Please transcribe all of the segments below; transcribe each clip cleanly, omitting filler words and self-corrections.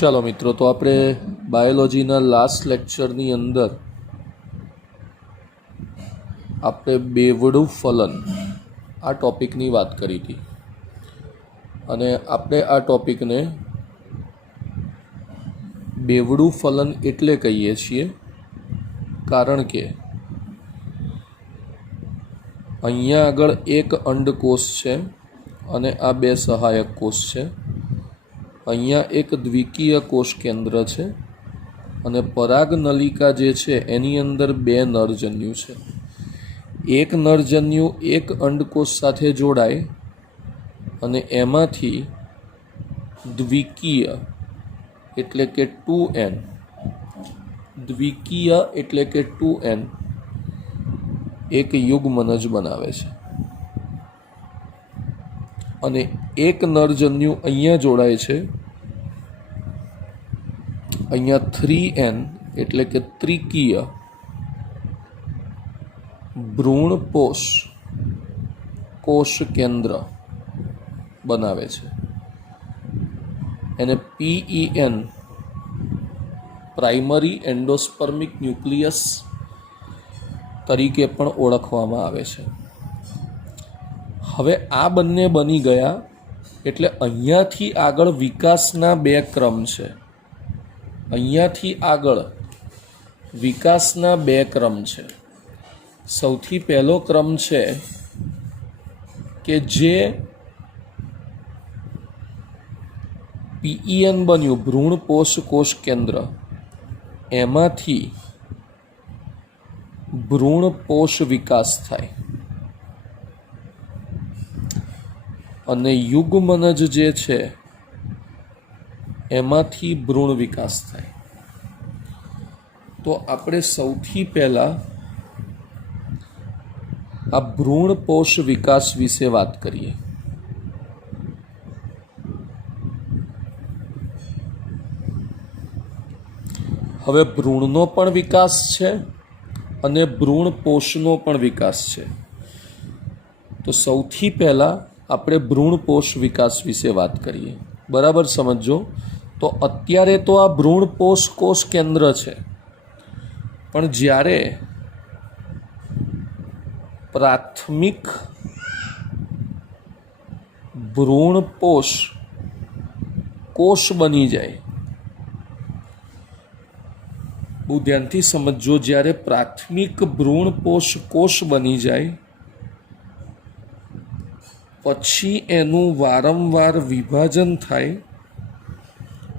ચાલો મિત્રો, તો આપણે બાયોલોજીના લાસ્ટ લેક્ચરની અંદર આપણે બેવડું ફલન આ ટૉપિકની વાત કરી હતી અને આપણે આ ટૉપિકને બેવડું ફલન એટલે કહીએ છીએ કારણ કે અહીંયા આગળ એક અંડકોષ છે અને આ બે સહાયક કોષ છે. અહીંયા એક દ્વિકીય કોષ કેન્દ્ર છે અને પરાગનલિકા જે છે એની અંદર બે નરજન્યુ છે. એક નરજન્યુ એક અંડકોષ સાથે જોડાય અને એમાંથી દ્વિકીય એટલે કે 2n, દ્વિકીય એટલે કે 2n એક યુગ્મનજ બનાવે છે અને એક નરજન્યુ અહીંયા જોડાય છે. અહીંયા 3n એટલે કે ત્રિકીય ભ્રૂણપોષ કોષ કેન્દ્ર બનાવે છે. એને PEN પ્રાઇમરી એન્ડોસ્પર્મિક ન્યુક્લિયસ તરીકે પણ ઓળખવામાં આવે છે. હવે આ બંને બની ગયા એટલે અહીંયાથી આગળ વિકાસના બે ક્રમ છે. અહીંયાથી આગળ વિકાસના બે ક્રમ છે. સૌથી પહેલો ક્રમ છે કે જે PEN બન્યું ભ્રૂણપોષ કોષ કેન્દ્ર, એમાંથી ભ્રૂણપોષ વિકાસ થાય અને યુગ્મનજ જે છે એમાંથી ભ્રૂણ વિકાસ થાય. તો આપણે સૌથી પહેલાં આ ભ્રૂણપોષ વિકાસ વિશે વાત કરીએ. હવે ભ્રૂણનો પણ વિકાસ છે અને ભ્રૂણપોષનો પણ વિકાસ છે. તો સૌથી પહેલાં આપણે ભ્રૂણપોષ વિકાસ વિશે વાત કરીએ. બરાબર સમજો. તો અત્યારે તો આ ભ્રૂણપોષ કોષ કેન્દ્ર છે, પણ જ્યારે પ્રાથમિક ભ્રૂણપોષ કોષ બની જાય, બહુ ધ્યાનથી સમજો, જ્યારે પ્રાથમિક ભ્રૂણપોષ કોષ બની જાય પછી એનું વારંવાર વિભાજન થાય.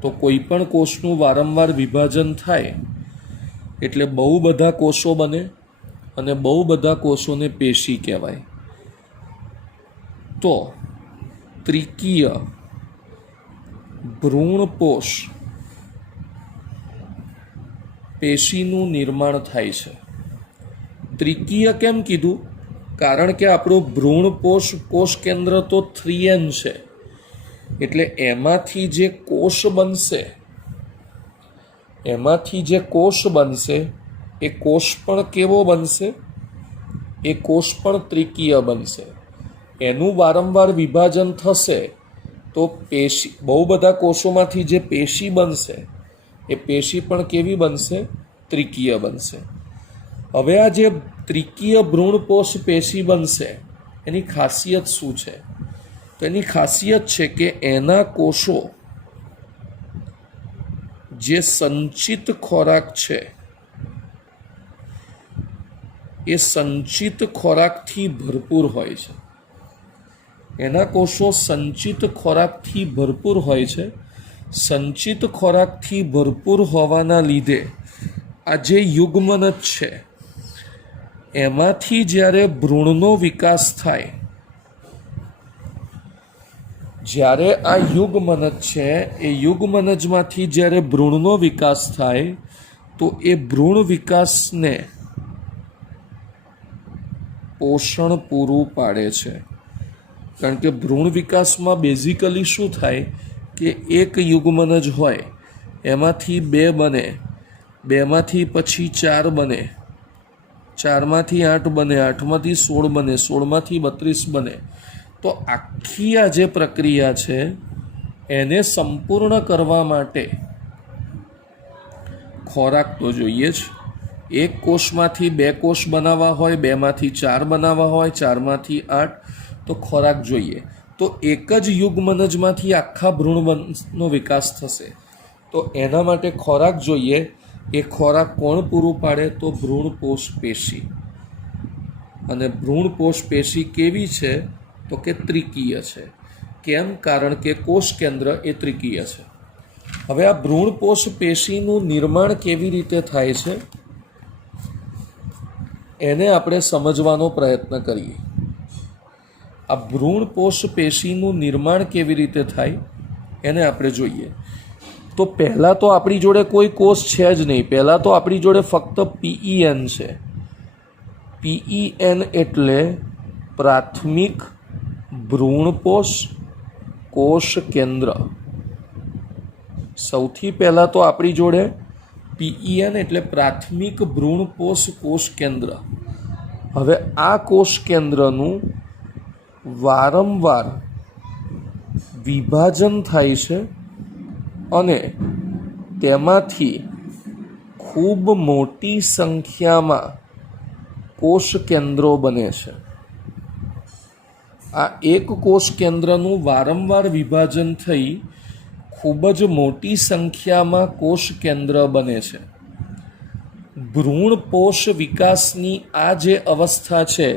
તો કોઈ પણ કોષનું વારંવાર વિભાજન થાય એટલે બહુ બધા કોષો બને અને બહુ બધા કોષોને પેશી કહેવાય. તો ત્રિકીય ભ્રૂણપોષ પેશીનું નિર્માણ થાય છે. ત્રિકીય કેમ કીધું? કારણ કે આપણું ભ્રૂણપોષ કોષ કેન્દ્ર તો 3n છે, એટલે એમાંથી જે કોષ બનશે એ કોષ પણ કેવો બનશે? એ કોષ પણ ત્રિકીય બનશે. એનું વારંવાર વિભાજન થશે તો પેશી, બહુ બધા કોષોમાંથી જે પેશી બનશે એ પેશી પણ કેવી બનશે? ત્રિકીય બનશે. હવે આ જે ત્રિકીય ભ્રૂણપોષ પેશી બનશે એની ખાસિયત શું છે? તો એની ખાસિયત છે કે એના કોષો જે સંચિત ખોરાક છે એ સંચિત ખોરાકથી ભરપૂર હોય છે. એના કોષો સંચિત ખોરાકથી ભરપૂર હોય છે. સંચિત ખોરાકથી ભરપૂર હોવાના લીધે આ જે યુગ્મનજ છે એમાંથી જ્યારે ભ્રૂણનો વિકાસ થાય, જ્યારે આ યુગ્મનજ છે એ યુગ્મનજમાંથી જ્યારે ભ્રૂણનો વિકાસ થાય તો એ ભ્રૂણ વિકાસને પોષણ પૂરું પાડે છે. કારણ કે ભ્રૂણ વિકાસમાં બેઝિકલી શું થાય કે એક યુગ્મનજ હોય એમાંથી બે બને, બેમાંથી પછી 4 બને, 4માંથી 8 બને, 8માંથી 16 બને, 16માંથી 32 બને. તો આખી આ જે પ્રક્રિયા છે એને સંપૂર્ણ કરવા માટે ખોરાક તો જોઈએ જ. એક કોષમાંથી 2 કોષ બનાવવા હોય, 2માંથી 4 બનાવવા હોય, 4માંથી 8, તો ખોરાક જોઈએ. તો એક જ યુગ્મનજમાંથી આખા ભ્રૂણવંશનો વિકાસ થશે, તો એના માટે ખોરાક જોઈએ. એ ખોરાક કોણ પૂરું પાડે? તો ભ્રૂણપોષ પેશી. અને ભ્રૂણપોષ પેશી કેવી છે? તો કે ત્રિકીય છે. કેમ? કારણ કે કોષ કેન્દ્ર એ ત્રિકીય છે. હવે આ ભ્રૂણપોષ પેશીનું નિર્માણ કેવી રીતે થાય છે એને આપણે સમજવાનો પ્રયત્ન કરીએ. આ ભ્રૂણપોષ પેશીનું નિર્માણ કેવી રીતે થાય એને આપણે જોઈએ. તો પહેલાં તો આપણી જોડે કોઈ કોષ છે જ નહીં. પહેલાં તો આપણી જોડે ફક્ત PEN છે. PEN એટલે પ્રાથમિક ભ્રૂણપોષ કોષ કેન્દ્ર. સૌથી પહેલાં તો આપણી જોડે PEN એટલે પ્રાથમિક ભ્રૂણપોષ કોષ કેન્દ્ર. હવે આ કોષ કેન્દ્રનું વારંવાર વિભાજન થાય છે અને તેમાંથી ખૂબ મોટી સંખ્યામાં કોષ કેન્દ્રો બને છે. આ એક કોષ કેન્દ્રનું વારંવાર વિભાજન થઈ ખૂબ જ મોટી સંખ્યામાં કોષ કેન્દ્ર બને છે. ભ્રૂણપોષ વિકાસની આ જે અવસ્થા છે,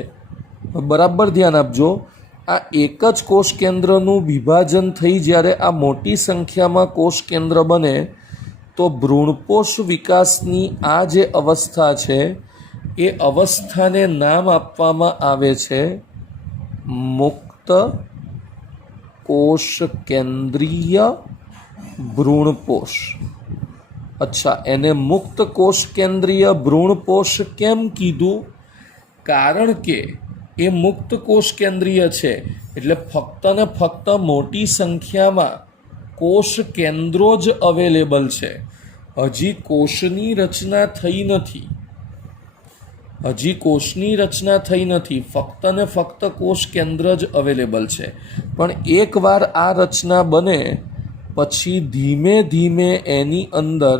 બરાબર ધ્યાન આપજો, આ એક જ કોષ કેન્દ્રનું વિભાજન થઈ જ્યારે આ મોટી સંખ્યામાં કોષ કેન્દ્ર બને, તો ભ્રૂણપોષ વિકાસની આ જે અવસ્થા છે એ અવસ્થાને નામ આપવામાં આવે છે મુક્ત કોષ કેન્દ્રીય ભ્રૂણપોષ. અચ્છા, એને મુક્ત કોષ કેન્દ્રીય ભ્રૂણપોષ કેમ કીધું? કારણ કે એ મુક્ત કોષ કેન્દ્રીય છે, એટલે ફક્ત ને ફક્ત મોટી સંખ્યામાં કોષ કેન્દ્રો જ અવેલેબલ છે. હજી કોષની રચના થઈ નથી. ફક્ત ને ફક્ત કોષ કેન્દ્ર જ અવેલેબલ છે. પણ એકવાર આ રચના બને પછી ધીમે ધીમે એની અંદર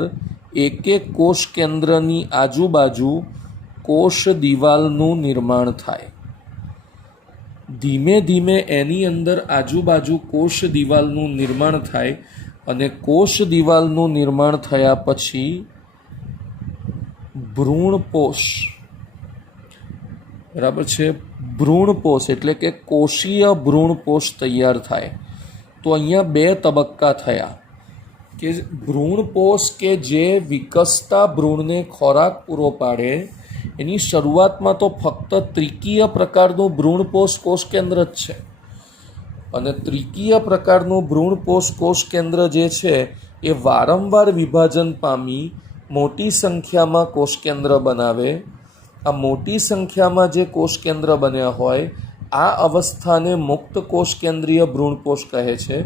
એક એક કોષ કેન્દ્રની આજુબાજુ કોષ દિવાલનું નિર્માણ થાય. ધીમે ધીમે એની અંદર આજુબાજુ કોષ દિવાલનું નિર્માણ થાય અને કોષ દિવાલનું નિર્માણ થયા પછી ભ્રૂણપોષ, બરાબર છે, ભ્રૂણપોષ એટલે કે કોષીય ભ્રૂણપોષ તૈયાર થાય. તો અહીંયા 2 તબક્કા થયા કે ભ્રૂણપોષ કે જે વિકસતા ભ્રૂણને ખોરાક પૂરો પાડે, એની શરૂઆતમાં તો ફક્ત ત્રિકીય પ્રકારનું ભ્રૂણપોષ કોષ કેન્દ્ર જ છે. અને ત્રિકીય પ્રકારનું ભ્રૂણપોષ કોષ કેન્દ્ર જે છે એ વારંવાર વિભાજન પામી મોટી સંખ્યામાં કોષ કેન્દ્ર બનાવે. આ મોટી સંખ્યામાં જે કોષ કેન્દ્ર બન્યા હોય આ અવસ્થાને મુક્ત કોષ કેન્દ્રીય ભ્રૂણપોષ કહે છે.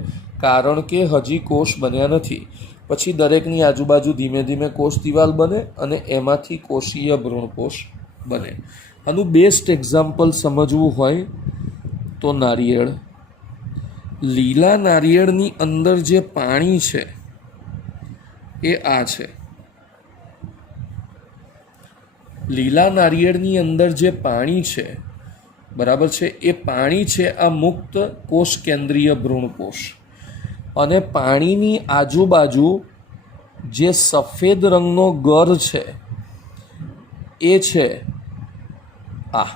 કારણ કે હજી કોષ બન્યા નથી. પછી દરેકની આજુબાજુ ધીમે ધીમે કોષ દિવાલ બને અને એમાંથી કોષીય ભ્રૂણપોષ બને. આનું બેસ્ટ એક્ઝામ્પલ સમજવું હોય તો નારિયેળ. લીલા નારિયેળની અંદર જે પાણી છે એ આ છે. લીલા નારિયેળની અંદર જે પાણી છે, બરાબર છે, એ પાણી છે આ મુક્ત કોષ કેન્દ્રીય ભ્રૂણપોષ. અને પાણીની આજુબાજુ જે સફેદ રંગનો ગર છે એ છે આ,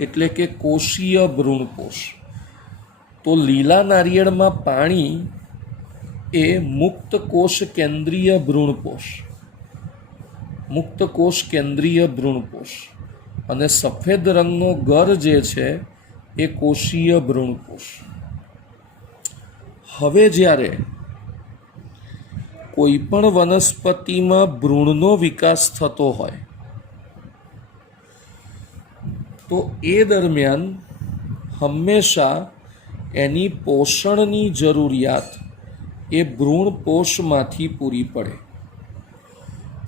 એટલે કે કોષીય ભ્રૂણપોષ. તો લીલા નારિયેળમાં પાણી એ મુક્ત કોષ કેન્દ્રીય ભ્રૂણપોષ, મુક્ત કોષ કેન્દ્રીય ભ્રૂણપોષ, અને સફેદ રંગનો ગર જે છે એ કોષીય ભ્રૂણપોષ. હવે જ્યારે કોઈ પણ વનસ્પતિમાં ભ્રૂણનો વિકાસ થતો હોય તો એ દરમિયાન હંમેશા એની પોષણની જરૂરિયાત એ ભ્રૂણપોષમાંથી પૂરી પડે.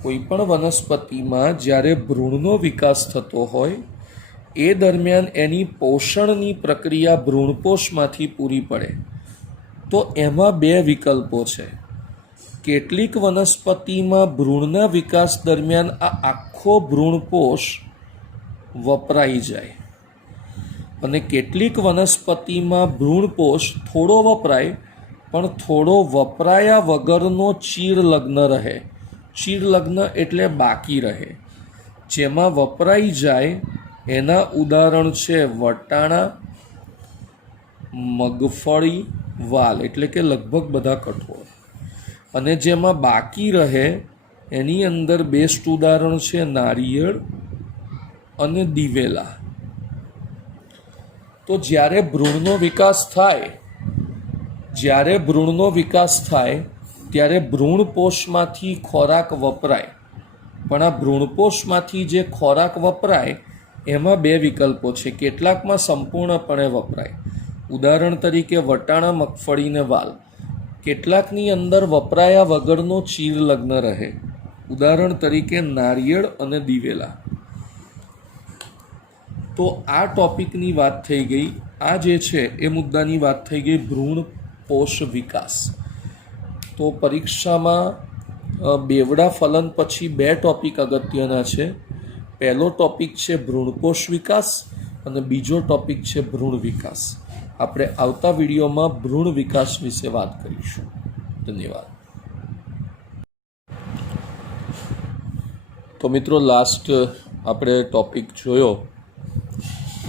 કોઈ પણ વનસ્પતિમાં જ્યારે ભ્રૂણનો વિકાસ થતો હોય એ દરમિયાન એની પોષણની પ્રક્રિયા ભ્રૂણપોષમાંથી પૂરી પડે. તો એમાં 2 વિકલ્પો છે કેટલીક વનસ્પતિમાં ભ્રૂણના વિકાસ દરમિયાન આ આખો ભ્રૂણકોષ વપરાઈ જાય અને કેટલીક વનસ્પતિમાં ભ્રૂણકોષ થોડો વપરાય પણ થોડો વપરાયા વગરનો ચીરલગ્ન રહે. ચીરલગ્ન એટલે બાકી રહે. જેમાં વપરાઈ જાય એના ઉદાહરણ છે વટાણા, મગફળી, વાલ એટલે કે લગભગ બધા કઠોળ. અને જેમાં બાકી રહે એની અંદર બેસ્ટ ઉદાહરણ છે નારિયેળ અને દિવેલા. તો જ્યારે ભ્રૂણનો વિકાસ થાય ત્યારે ભ્રૂણપોષમાંથી ખોરાક વપરાય. પણ આ ભ્રૂણપોષમાંથી જે ખોરાક વપરાય એમાં બે વિકલ્પો છે. કેટલાકમાં સંપૂર્ણપણે વપરાય, ઉદાહરણ તરીકે વટાણા, મગફળી ને વાલ. કેટલાકની અંદર વપરાયા વગરનો ચીરલગ્ન રહે, ઉદાહરણ તરીકે નારિયેળ અને દિવેલા. તો આ ટોપિકની વાત થઈ ગઈ. આ જે છે એ મુદ્દાની વાત થઈ ગઈ ભ્રૂણપોષ વિકાસ. તો પરીક્ષામાં બેવડા ફલન પછી બે ટોપિક અગત્યના છે. પહેલો ટોપિક છે ભ્રૂણકોષ વિકાસ અને બીજો ટોપિક છે ભ્રૂણ વિકાસ. આપણે આવતા વિડીયોમાં ભ્રૂણ વિકાસ વિશે વાત કરીશું. ધન્યવાદ. તો મિત્રો, લાસ્ટ આપણે ટોપિક જોયો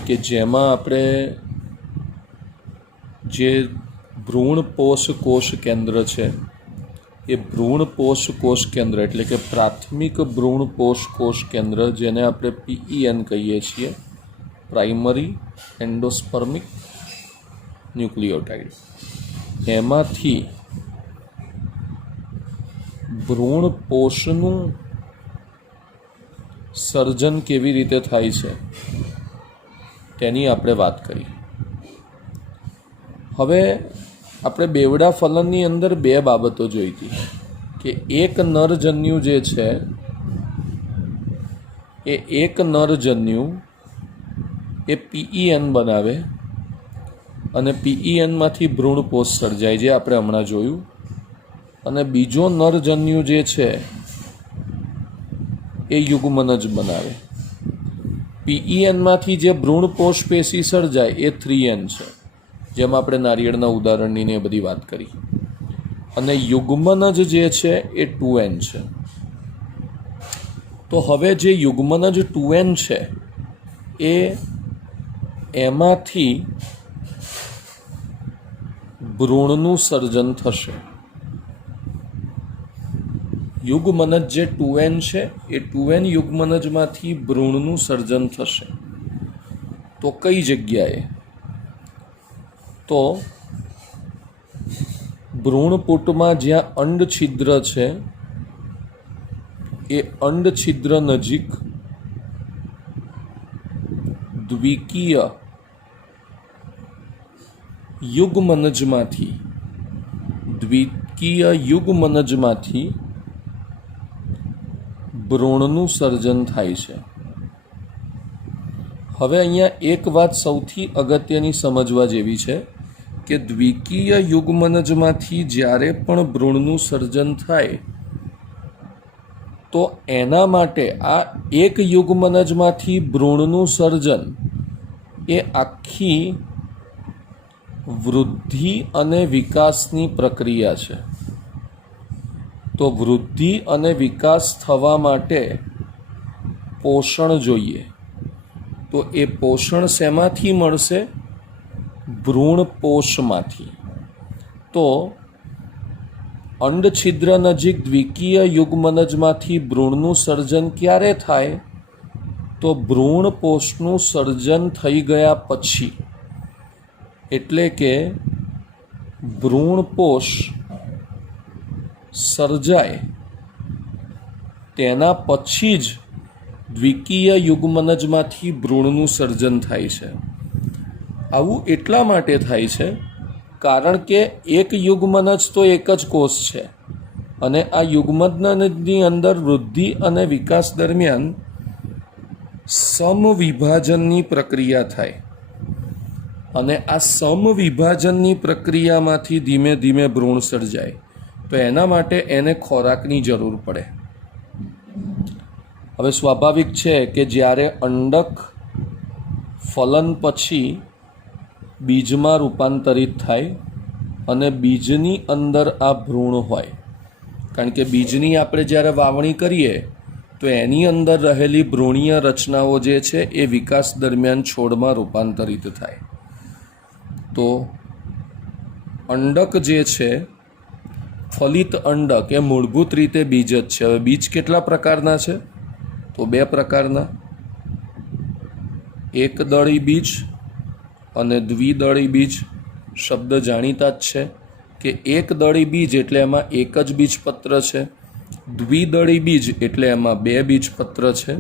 કે જેમાં આપણે જે ભ્રૂણપોષ કોષ કેન્દ્ર છે એ ભ્રૂણપોષ કોષ કેન્દ્ર એટલે કે પ્રાથમિક ભ્રૂણપોષ કોષ કેન્દ્ર, જેને આપણે PEN કહીએ છીએ, પ્રાઇમરી એન્ડોસ્પર્મિક ન્યુક્લિયોટાઇડ, એમાંથી ભ્રૂણપોષનું સર્જન કેવી રીતે થાય છે તેની આપણે વાત કરી. હવે આપણે બેવડા ફલનની અંદર બે બાબતો જોઈ હતી કે એક નરજન્યુ જે છે એક નરજન્યુ એ PEN બનાવે અને PENમાંથી ભ્રૂણપોષ સર્જાય, જે આપણે હમણાં જોયું. અને બીજો નરજન્યુ જે છે એ યુગ્મનજ બનાવે. PENમાંથી જે ભ્રૂણપોષ પેશી સર્જાય એ 3N છે, જેમ આપણે નારિયેળના ઉદાહરણની ને એ બધી વાત કરી. અને યુગ્મનજ જે છે એ 2N છે. તો હવે જે યુગ્મનજ 2N છે એમાંથી ભ્રૂણનું સર્જન થશે. યુગ્મનજ જે 2N છે એ 2N યુગ્મનજમાંથી ભ્રૂણનું સર્જન થશે. તો કઈ જગ્યાએ? તો ભ્રૂણપુટમાં જ્યાં અંડ છિદ્ર છે એ અંડ છિદ્ર નજીક દ્વિકીય યુગ્મનજમાંથી ભ્રૂણનું સર્જન થાય છે. હવે અહીંયા એક વાત સૌથી અગત્યની સમજવા જેવી છે કે દ્વિકીય યુગ્મનજમાંથી જ્યારે પણ ભ્રૂણનું સર્જન થાય તો એના માટે આ એક યુગ્મનજમાંથી ભ્રૂણનું સર્જન એ આખી વૃદ્ધિ અને વિકાસની પ્રક્રિયા છે. તો વૃદ્ધિ અને વિકાસ થવા માટે પોષણ જોઈએ. તો એ પોષણ શેમાંથી મળશે? ભ્રૂણપોષમાંથી. તો અંડછિદ્ર નજીક દ્વિકીય યુગ્મનજમાંથી ભ્રૂણનું સર્જન ક્યારે થાય? તો ભ્રૂણપોષનું સર્જન થઈ ગયા પછી. એટલે કે ભ્રૂણપોષ સર્જાય તેના પછી જ દ્વિકીય યુગ્મનજમાંથી ભ્રૂણનું સર્જન થાય છે. આવું એટલા માટે થાય છે કારણ કે એક યુગ્મનજ તો એક જ કોષ છે અને આ યુગ્મનજની અંદર વૃદ્ધિ અને વિકાસ દરમિયાન સમવિભાજનની પ્રક્રિયા થાય અને આ સમવિભાજનની પ્રક્રિયામાંથી ધીમે ધીમે ભ્રૂણ સર્જાય. તો એના માટે એને ખોરાકની જરૂર પડે. હવે સ્વાભાવિક છે કે જ્યારે અંડક ફલન પછી બીજમાં રૂપાંતરિત થાય અને બીજની અંદર આ ભ્રૂણ હોય, કારણ કે બીજની આપણે જ્યારે વાવણી કરીએ તો એની અંદર રહેલી ભ્રૂણીય રચનાઓ જે છે એ વિકાસ દરમિયાન છોડમાં રૂપાંતરિત થાય. તો અંડક જે છે, ફલિત અંડક, એ મૂળભૂત રીતે બીજ જ છે. હવે બીજ કેટલા પ્રકારના છે? તો 2 પ્રકારના, એકદળી બીજ અને દ્વિદળી બીજ. શબ્દ જાણીતા જ છે કે એકદળી બીજ એટલે એમાં એક જ બીજપત્ર છે, દ્વિદળી બીજ એટલે એમાં 2 બીજપત્ર છે.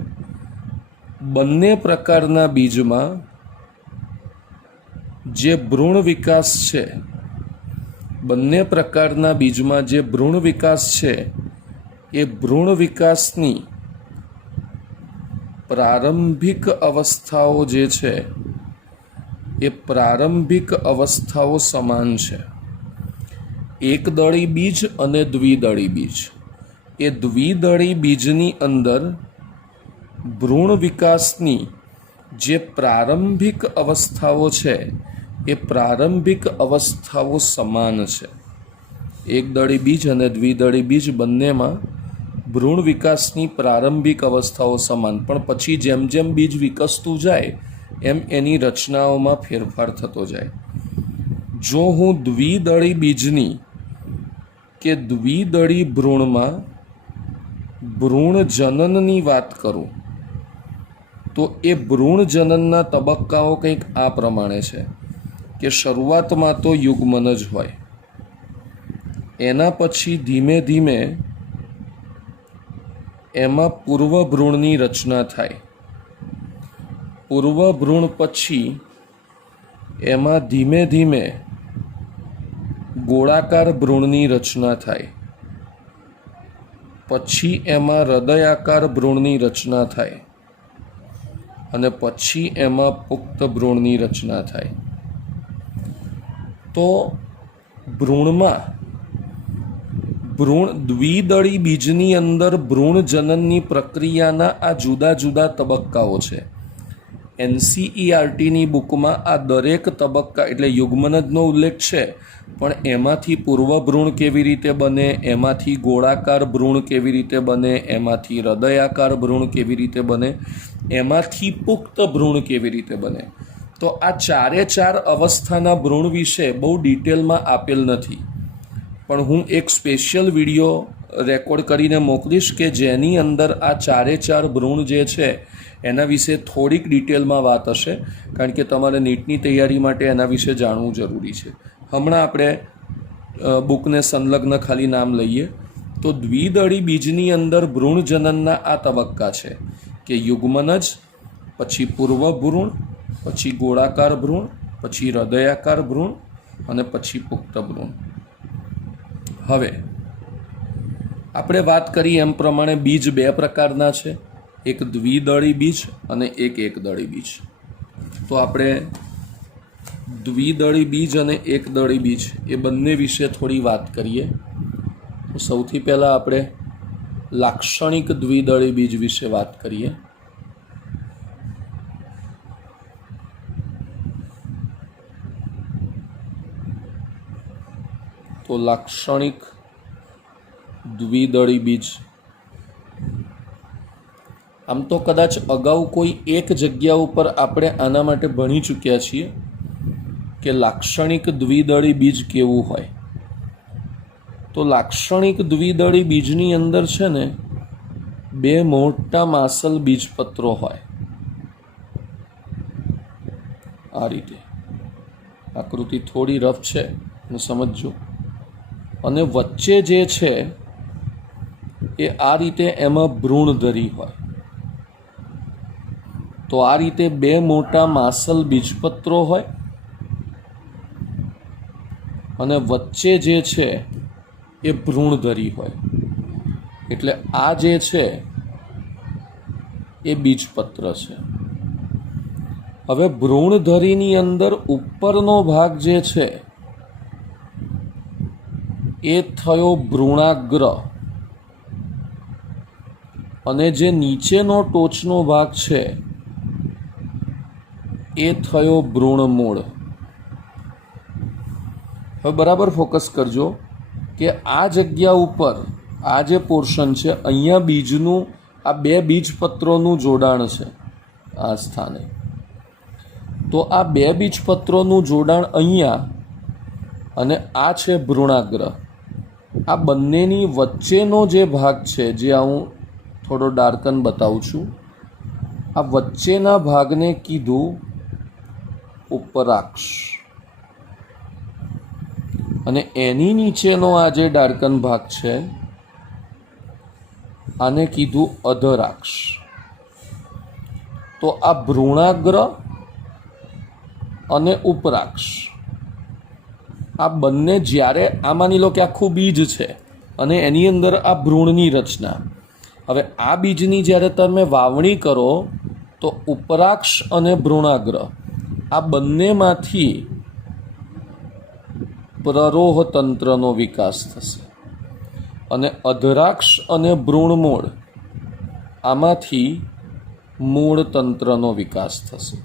બંને પ્રકારના બીજમાં જે ભ્રૂણ વિકાસ છે, બંને પ્રકારના બીજમાં જે ભ્રૂણ વિકાસ છે એ ભ્રૂણ વિકાસની પ્રારંભિક અવસ્થાઓ જે છે એ પ્રારંભિક અવસ્થાઓ સમાન છે. એકદળી બીજ અને દ્વિદળી બીજ, એ દ્વિદળી બીજની અંદર ભ્રૂણ વિકાસની જે પ્રારંભિક અવસ્થાઓ છે એ પ્રારંભિક અવસ્થાઓ સમાન છે. એકદળી બીજ અને દ્વિદળી બીજ બંનેમાં ભ્રૂણ વિકાસની પ્રારંભિક અવસ્થાઓ સમાન, પણ પછી જેમ જેમ બીજ વિકસતું જાય એમ એની રચનાઓમાં ફેરફાર થતો જાય. જો હું દ્વિદળી બીજની કે દ્વિદળી ભ્રૂણમાં ભ્રૂણ જનનની વાત કરું તો એ ભ્રૂણ જનનના તબક્કાઓ કંઈક આ પ્રમાણે છે કે શરૂઆતમાં તો યુગ્મન જ હોય, એના પછી ધીમે ધીમે એમાં પૂર્વ ભ્રૂણની રચના થાય. પૂર્વ ભ્રૂણ પછી એમાં ધીમે ધીમે ગોળાકાર ભ્રૂણની રચના થાય, પછી એમાં હૃદયાકાર ભ્રૂણની રચના થાય અને પછી એમાં પુખ્ત ભ્રૂણની રચના થાય. તો ભ્રૂણમાં દ્વિદળી બીજની અંદર ભ્રૂણ જનનની પ્રક્રિયાના આ જુદા જુદા તબક્કાઓ છે. NCERTની બુકમાં આ દરેક તબક્કા એટલે યુગ્મનજનો ઉલ્લેખ છે, પણ એમાંથી પૂર્વ ભ્રૂણ કેવી રીતે બને, એમાંથી ગોળાકાર ભ્રૂણ કેવી રીતે બને, એમાંથી હૃદયાકાર ભ્રૂણ કેવી રીતે બને, એમાંથી પુખ્ત ભ્રૂણ કેવી રીતે બને. તો આ 4 અવસ્થાના ભ્રૂણ વિશે બહુ ડિટેલમાં આપેલ નથી, પણ હું એક સ્પેશિયલ વિડીયો રેકોર્ડ કરીને મોકલીશ કે જેની અંદર આ 4 ભ્રૂણ જે છે એના વિશે થોડીક ડિટેલમાં વાત હશે, કારણ કે તમારે નીટની તૈયારી માટે એના વિશે જાણવું જરૂરી છે. હમણાં આપણે બુકને સંલગ્ન ખાલી નામ લઈએ તો દ્વિદળી બીજની અંદર ભ્રૂણ જનનના આ તબક્કા છે કે યુગ્મનજ, પછી પૂર્વ ભ્રૂણ, પછી ગોળાકાર ભ્રૂણ, પછી હૃદયાકાર ભ્રૂણ અને પછી પુખ્ત ભ્રૂણ. હવે આપણે વાત કરી એમ પ્રમાણે બીજ 2 પ્રકારના છે, એક દ્વિદળી બીજ અને એક એકદળી બીજ. તો આપણે દ્વિદળી બીજ અને એકદળી બીજ એ બંને વિશે થોડી વાત કરીએ. તો સૌથી પહેલાં આપણે લાક્ષણિક દ્વિદળી બીજ વિશે વાત કરીએ. તો લાક્ષણિક દ્વિદળી બીજ, આમ તો કદાચ અગાઉ કોઈ એક જગ્યા ઉપર આપણે આના માટે ભણી ચૂક્યા છીએ કે લાક્ષણિક દ્વિદળી બીજ કેવું હોય. તો લાક્ષણિક દ્વિદળી બીજની અંદર છે ને 2 મોટા માસલ બીજપત્રો હોય. આ રીતે આકૃતિ થોડી રફ છે અને સમજજો. અને વચ્ચે જે છે એ આ રીતે એમાં ભ્રૂણધરી હોય. તો આ રીતે 2 મોટા માસલ બીજપત્રો હોય અને વચ્ચે જે છે એ ભ્રૂણધરી હોય. એટલે આ જે છે એ બીજપત્ર છે. હવે ભ્રૂણધરીની અંદર ઉપરનો ભાગ જે છે એ થયો ભ્રૂણાગ્ર, અને જે નીચેનો ટોચનો ભાગ છે એ થયો ભ્રૂણમૂળ. હવે બરાબર ફોકસ કરજો કે આ જગ્યા ઉપર આ જે પોર્શન છે અહીંયા બીજનું, આ બે બીજપત્રોનું જોડાણ છે આ સ્થાને. તો આ બે બીજપત્રોનું જોડાણ અહીંયા, અને આ છે ભ્રૂણાગ્ર. આ બંનેની વચ્ચેનો જે ભાગ છે, જે હું થોડો ડાર્કન બતાવું છું, આ વચ્ચેના ભાગને કીધું ઉપરાક્ષ, અને એની નીચેનો આ જે ડાર્કન ભાગ છે આને કીધું અધરાક્ષ. તો આ ભ્રૂણાગ્ર અને ઉપરાક્ષ આ બંને જ્યારે, આ માની લો કે આખું બીજ છે અને એની અંદર આ ભ્રૂણની રચના. હવે આ બીજની જ્યારે તમે વાવણી કરો તો ઉપરાક્ષ અને ભ્રૂણાગ્ર આ બંનેમાંથી પ્રરોહ તંત્રનો વિકાસ થશે, અને અધરાક્ષ અને ભ્રૂણમૂળ આમાંથી મૂળ તંત્રનો વિકાસ થશે.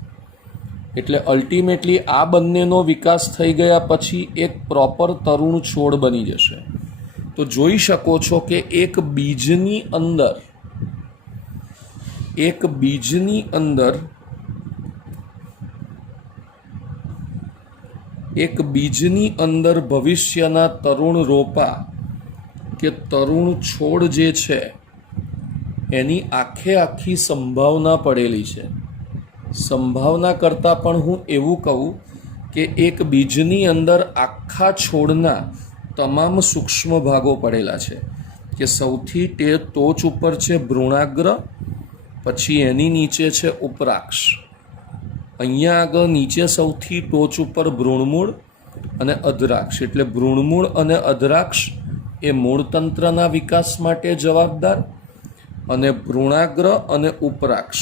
એટલે અલ્ટિમેટલી આ બંનેનો વિકાસ થઈ ગયા પછી એક પ્રોપર તરુણ છોડ બની જશે. તો જોઈ શકો છો કે એક બીજની અંદર ભવિષ્યના તરુણ રોપા કે તરુણ છોડ જે છે એની આખી સંભાવના પડેલી છે. સંભાવના કરતાં પણ હું એવું કહું કે એક બીજની અંદર આખા છોડના તમામ સૂક્ષ્મ ભાગો પડેલા છે. કે સૌથી ટોચ ઉપર છે ભ્રૂણાગ્ર, પછી એની નીચે છે ઉપરાક્ષ, અહીંયા આગળ નીચે સૌથી ટોચ ઉપર ભ્રૂણમૂળ અને અધરાક્ષ. એટલે ભ્રૂણમૂળ અને અધરાક્ષ એ મૂળતંત્રના વિકાસ માટે જવાબદાર, અને ભ્રૂણાગ્ર અને ઉપરાક્ષ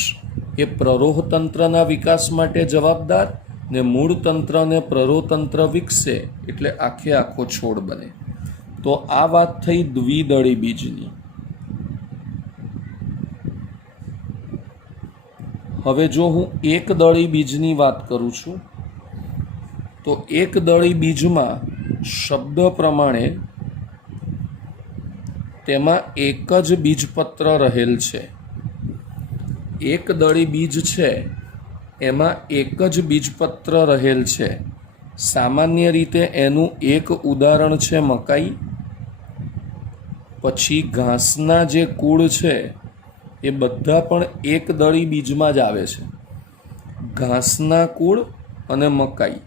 એ પ્રરોહતંત્રના વિકાસ માટે જવાબદાર. ને મૂળતંત્ર અને પ્રરોહતંત્ર વિકસે એટલે આખો છોડ બને. તો આ વાત થઈ દ્વિદળી બીજની. હવે જો હું એક દળી બીજની વાત કરું છું તો એક દળી બીજમાં શબ્દ પ્રમાણે તેમાં એક જ બીજપત્ર રહેલ છે. એક દળી બીજ છે એમાં એક જ બીજપત્ર રહેલ છે. સામાન્ય રીતે એનું એક ઉદાહરણ છે મકાઈ. પછી ઘાસના જે કુળ છે એ બધા પણ એક દળી બીજમાં જ આવે છે. ઘાસના કુળ અને મકાઈ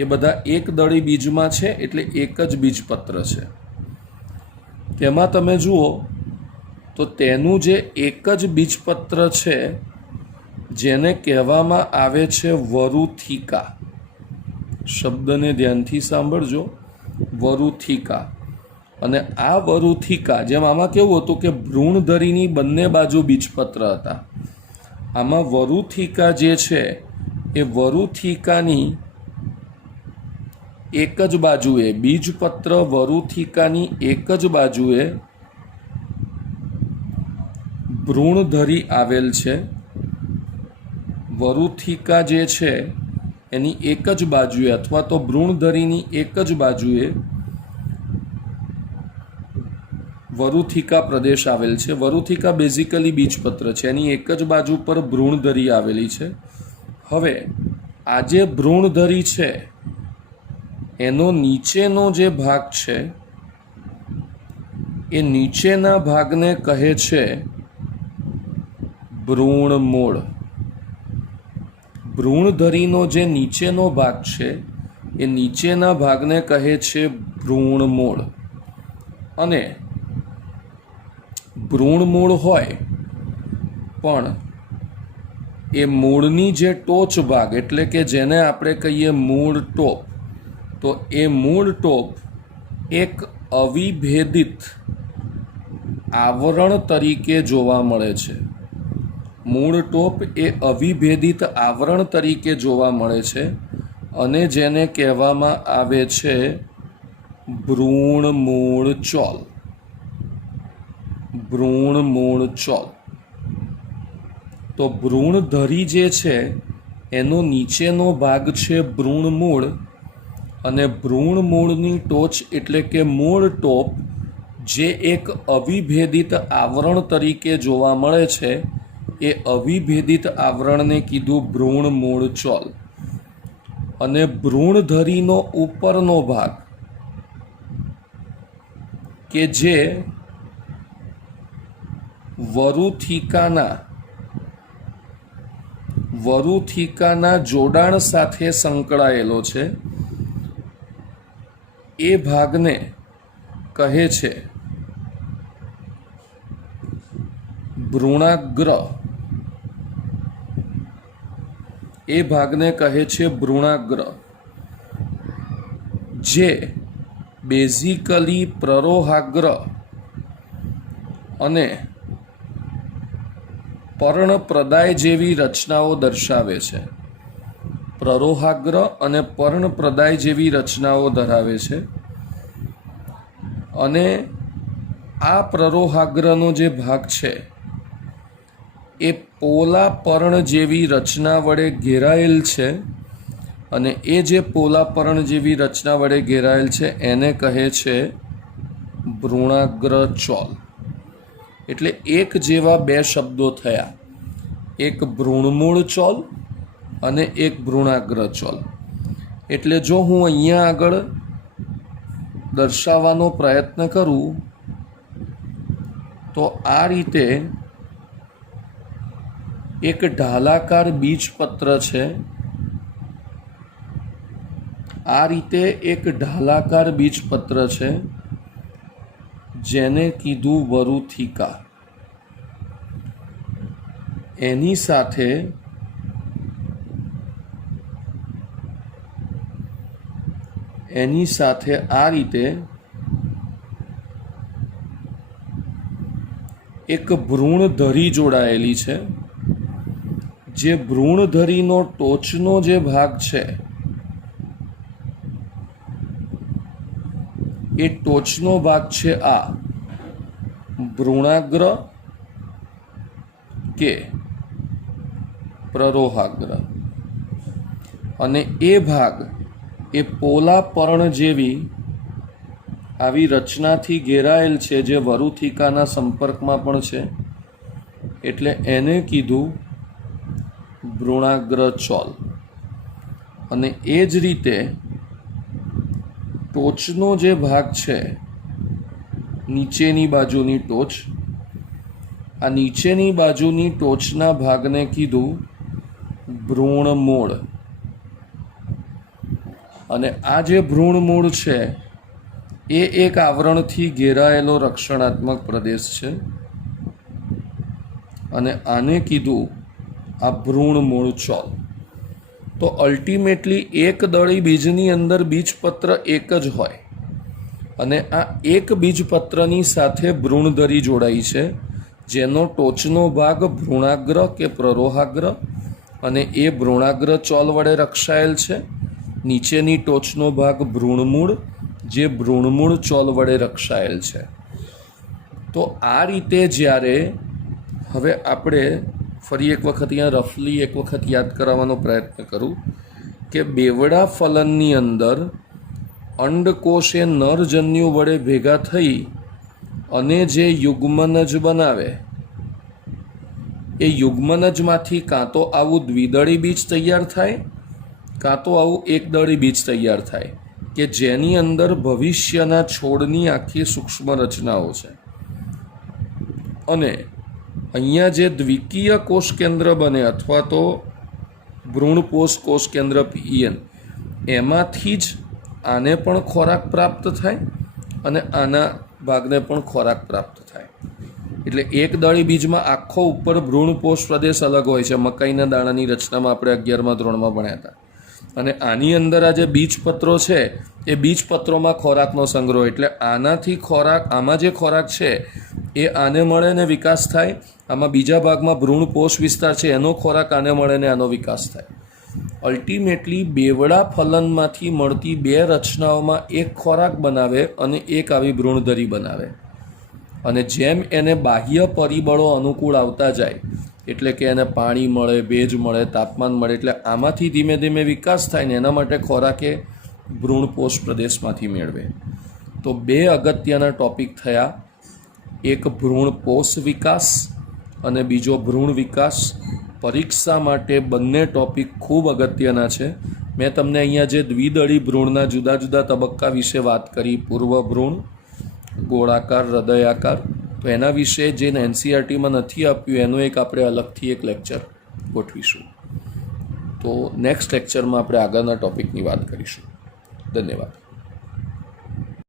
એ બધા એક દળી બીજમાં છે, એટલે એક જ બીજપત્ર છે. તેમાં તમે જુઓ તો તેનું જે એક જ બીજપત્ર છે જેને કહેવામાં આવે છે વરુથિકા. શબ્દને ધ્યાનથી સાંભળજો, વરુથિકા. અને આ વરુથિકા, જેમ આમાં કેવું હતું કે ભ્રૂણધરીની બંને બાજુ બીજપત્ર હતા, આમાં વરુથિકા જે છે એ વરુથિકાની એક જ બાજુએ બીજપત્ર, વરુથિકાની એક જ બાજુએ ભ્રૂણધરી આવેલ છે. વરુથિકા જે છે એની એક જ બાજુએ, અથવા તો ભ્રૂણધરીની એક જ બાજુએ વરુથિકા પ્રદેશ આવેલ છે. વરુથિકા બેઝિકલી બીજપત્ર છે, એની એક જ બાજુ પર ભ્રૂણધરી આવેલી છે. હવે આ જે ભ્રૂણધરી છે એનો નીચેનો જે ભાગ છે એ નીચેના ભાગને કહે છે ભ્રૂણમૂળ. ભ્રૂણધરીનો જે નીચેનો ભાગ છે એ નીચેના ભાગને કહે છે ભ્રૂણમૂળ. અને ભ્રૂણમૂળ હોય પણ એ મૂળની જે ટોચ ભાગ, એટલે કે જેને આપણે કહીએ મૂળ ટોપ, તો એ મૂળ ટોપ એક અવિભેદિત આવરણ તરીકે જોવા મળે છે. મૂળ ટોપ એ અવિભેદિત આવરણ તરીકે જોવા મળે છે, અને જેને કહેવામાં આવે છે ભ્રૂણમૂળ ચોલ. ભ્રૂણમૂળ ચોલ. તો ભ્રૂણધરી જે છે એનો નીચેનો ભાગ છે ભ્રૂણમૂળ, અને ભ્રૂણમૂળની ટોચ એટલે કે મૂળ ટોપ જે એક અવિભેદિત આવરણ તરીકે જોવા મળે છે, એ અવિભેદિત આવરણને કીધું ભ્રૂણમૂળ ચોલ. અને ભ્રૂણધરીનો ઉપરનો ભાગ કે જે વરુથિકાના જોડાણ સાથે સંકળાયેલો છે, એ ભાગને કહે છે ભ્રૂણાગ્ર. એ ભાગને કહે છે ભ્રૂણાગ્ર, જે બેઝિકલી પ્રરોહાગ્ર અને પર્ણપ્રદાય જેવી રચનાઓ દર્શાવે છે. પ્રરોહાગ્ર અને પર્ણપ્રદાય જેવી રચનાઓ ધરાવે છે. અને આ પ્રરોહાગ્રનો જે ભાગ છે એ પોલા પર્ણ જેવી રચના વડે ઘેરાયેલ છે, અને એ જે પોલા પર્ણ જેવી રચના વડે ઘેરાયેલ છે એને કહે છે ભ્રૂણાગ્ર ચોલ. એટલે એક જેવા બે શબ્દો થયા, એક ભ્રૂણમૂળ ચોલ અને એક ભ્રૂણાગ્ર ચોલ. એટલે જો હું અહીંયા આગળ દર્શાવવાનો પ્રયત્ન કરું તો આ રીતે એક ઢાલાકાર બીજપત્ર છે. આ રીતે એક ઢાલાકાર બીજપત્ર છે જેને કીધું વરુથિકા. એની સાથે આ રીતે એક ભ્રૂણધરી જોડાયેલી છે, જે ભ્રૂણધરીનો ટોચનો જે ભાગ છે એ ટોચનો ભાગ છે આ ભ્રૂણાગ્ર કે પ્રરોહાગ્ર. અને એ ભાગ એ પોલા પર્ણ જેવી આવી રચનાથી ઘેરાયેલ છે, જે વરુથિકાના સંપર્કમાં પણ છે, એટલે એને કીધું ભ્રૂણાગ્ર ચોલ. અને એ જ રીતે ટોચનો જે ભાગ છે, નીચેની બાજુની ટોચ, આ નીચેની બાજુની ટોચના ભાગને કીધું ભ્રૂણમૂળ. અને આ જે ભ્રૂણમૂળ છે એ એક આવરણથી ઘેરાયેલો રક્ષણાત્મક પ્રદેશ છે, અને આને કીધું આ ભ્રૂણમૂળ ચોલ. તો અલ્ટિમેટલી એક દળી બીજની અંદર બીજપત્ર એક જ હોય, અને આ એક બીજપત્રની સાથે ભ્રૂણધરી જોડાઈ છે, જેનો ટોચનો ભાગ ભ્રૂણાગ્ર કે પ્રરોહાગ્ર, અને એ ભ્રૂણાગ્ર ચોલ વડે રક્ષાયેલ છે. નીચેની ટોચનો ભાગ ભ્રૂણમૂળ, જે ભ્રૂણમૂળ ચોલ વડે રક્ષાયેલ છે. તો આ રીતે જ્યારે હવે આપણે ફરી એક વખત અહીંયા રફલી એક વખત યાદ કરાવવાનો પ્રયત્ન કરું કે બેવડા ફલનની અંદર અંડકોષ એ નરજન્યુ વડે ભેગા થઈ અને જે યુગ્મનજ બનાવે, એ યુગ્મનજમાંથી કાં તો આવું દ્વિદળી બીજ તૈયાર થાય, કાં તો આવું એકદળી બીજ તૈયાર થાય, કે જેની અંદર ભવિષ્યના છોડની આખી સૂક્ષ્મ રચનાઓ છે. અને અહીંયા જે દ્વિકીય કોષ કેન્દ્ર બને અથવા તો ભ્રૂણપોષ કોષ કેન્દ્ર PEN, એમાંથી જ આને પણ ખોરાક પ્રાપ્ત થાય અને આના ભાગને પણ ખોરાક પ્રાપ્ત થાય. એટલે એક દળી બીજમાં આખો ઉપર ભ્રૂણપોષ પ્રદેશ અલગ હોય છે. મકાઈના દાણાની રચનામાં આપણે 11મા ધોરણમાં ભણ્યા હતા. અને આની અંદર આ જે બીજપત્રો છે એ બીજપત્રોમાં ખોરાકનો સંગ્રહ, એટલે આનાથી ખોરાક, આમાં જે ખોરાક છે એ આને મળે ને વિકાસ થાય, આમાં બીજા ભાગમાં ભ્રૂણપોષ વિસ્તાર છે એનો ખોરાક આને મળે ને આનો વિકાસ થાય. અલ્ટિમેટલી બેવડા ફલનમાંથી મળતી બે રચનાઓમાં એક ખોરાક બનાવે અને એક આવી ભ્રૂણધરી બનાવે. અને જેમ એને બાહ્ય પરિબળો અનુકૂળ આવતા જાય, એટલે કે એને પાણી મળે, ભેજ મળે, તાપમાન મળે, એટલે આમાંથી ધીમે ધીમે વિકાસ થાય ને એના માટે ખોરાક એ ભ્રૂણપોષ પ્રદેશમાંથી મેળવે. તો બે અગત્યના ટોપિક થયા, એક ભ્રૂણપોષ વિકાસ અને બીજો ભ્રૂણ વિકાસ. પરીક્ષા માટે બંને ટોપિક ખૂબ અગત્યના છે. મેં તમને અહીંયા જે દ્વિદળી ભ્રૂણના જુદા જુદા તબક્કા વિશે વાત કરી, પૂર્વ ભ્રૂણ, ગોળાકાર, હૃદયાકાર, તો એના વિશે જે એનસીઈઆરટીમાં નથી આપ્યું એનું એક આપણે અલગથી એક લેક્ચર ગોઠવીશું. તો નેક્સ્ટ લેક્ચરમાં આપણે આગળના ટોપિકની વાત કરીશું. ધન્યવાદ.